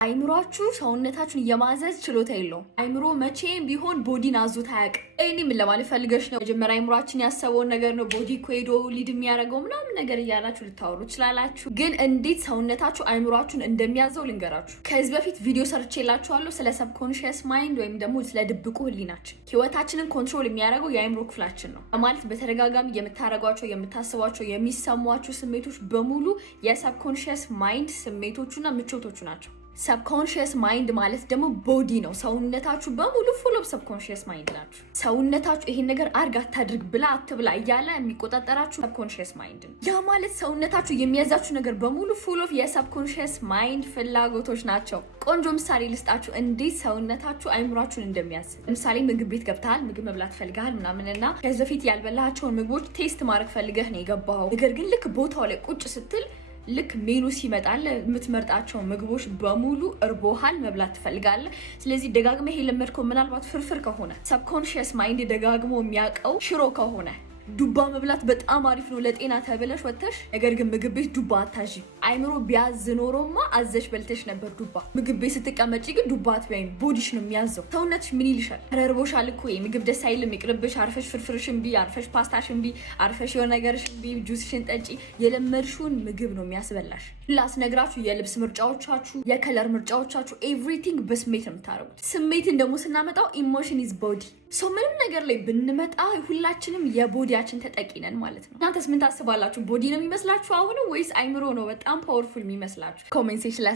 አይምሮአችሁ ሰውነታችሁን የማዘዝ ችሎታ የለውም። አይምሮ መቼም ቢሆን ቦዲን አዙት አያውቅም። እኔ ምን ለማለት ፈልገሽ ነው? መጀመሪያ አይምሮአችን ያሰበውን ነገር ነው ቦዲ እኮ ሄዶ ሊድ የሚያደርገው ምናምን ነገር እያላችሁ ልታወሩ ትችላላችሁ። ግን እንዴት ሰውነታችሁ አይምሮአችሁን እንደሚያዘው ልንገራችሁ። ከዚህ በፊት ቪዲዮ ሰርቼላችኋለሁ ስለ ሰብኮንሺየስ ማይንድ ወይም ደግሞ ስለ ድብቁ ህሊናችን። ህይወታችንን ኮንትሮል የሚያደርገው የአይምሮ ክፍላችን ነው ማለት በተደጋጋሚ የምታደርጓቸው፣ የምታስቧቸው፣ የሚሰሟችሁ ስሜቶች በሙሉ የሰብኮንሺየስ ማይንድ ስሜቶቹና ምቾቶቹ ናቸው። ሰብኮንሺየስ ማይንድ ማለት ደግሞ ቦዲ ነው። ሰውነታችሁ በሙሉ ፉል ኦፍ ሰብኮንሺየስ ማይንድ ናችሁ። ሰውነታችሁ ይሄን ነገር አርግ አታድርግ ብላ አትብላ እያለ የሚቆጣጠራችሁ ሰብኮንሺየስ ማይንድ ነው። ያ ማለት ሰውነታችሁ የሚያዛችሁ ነገር በሙሉ ፉል ኦፍ የሰብኮንሺየስ ማይንድ ፍላጎቶች ናቸው። ቆንጆ ምሳሌ ልስጣችሁ እንዴት ሰውነታችሁ አይምሯችሁን እንደሚያዝ። ለምሳሌ ምግብ ቤት ገብተሃል፣ ምግብ መብላት ፈልገሃል ምናምንና ከዚህ በፊት ያልበላቸውን ምግቦች ቴስት ማድረግ ፈልገህ ነው የገባኸው። ነገር ግን ልክ ቦታው ላይ ቁጭ ስትል ልክ ሜኑ ሲመጣል የምትመርጣቸው ምግቦች በሙሉ እርቦሃል፣ መብላት ትፈልጋለህ። ስለዚህ ደጋግመህ የለመድከው ምናልባት ፍርፍር ከሆነ ሰብኮንሺየስ ማይንድ ደጋግሞ የሚያውቀው ሽሮ ከሆነ ዱባ መብላት በጣም አሪፍ ነው ለጤና ተብለሽ ወተሽ፣ ነገር ግን ምግብ ቤት ዱባ አታዥ። አይምሮ ቢያዝ ኖሮማ አዘሽ በልተሽ ነበር ዱባ። ምግብ ቤት ስትቀመጪ ግን ዱባ አትበይም፣ ቦዲሽ ነው የሚያዘው። ሰውነትሽ ምን ይልሻል? ረርቦሻል እኮ ምግብ ደስ አይልም፣ ይቅርብሽ፣ አርፈሽ ፍርፍርሽን ቢ፣ አርፈሽ ፓስታሽን ቢ፣ አርፈሽ የሆነ ነገርሽን ቢ፣ ጁስሽን ጠጪ። የለመድሽውን ምግብ ነው የሚያስበላሽ። ላስነግራችሁ የልብስ ምርጫዎቻችሁ፣ የከለር ምርጫዎቻችሁ ኤቭሪቲንግ በስሜት ነው የምታደርጉት። ስሜትን ደግሞ ስናመጣው ኢሞሽን ኢዝ ቦዲ። ሶ ምንም ነገር ላይ ብንመጣ ሁላችንም የቦዲያችን ተጠቂ ነን ማለት ነው። እናንተስ ምን ታስባላችሁ? ቦዲ ነው የሚመስላችሁ አሁን ወይስ አይምሮ ነው በጣም ፓወርፉል የሚመስላችሁ? ኮሜንት ሴክሽን ላይ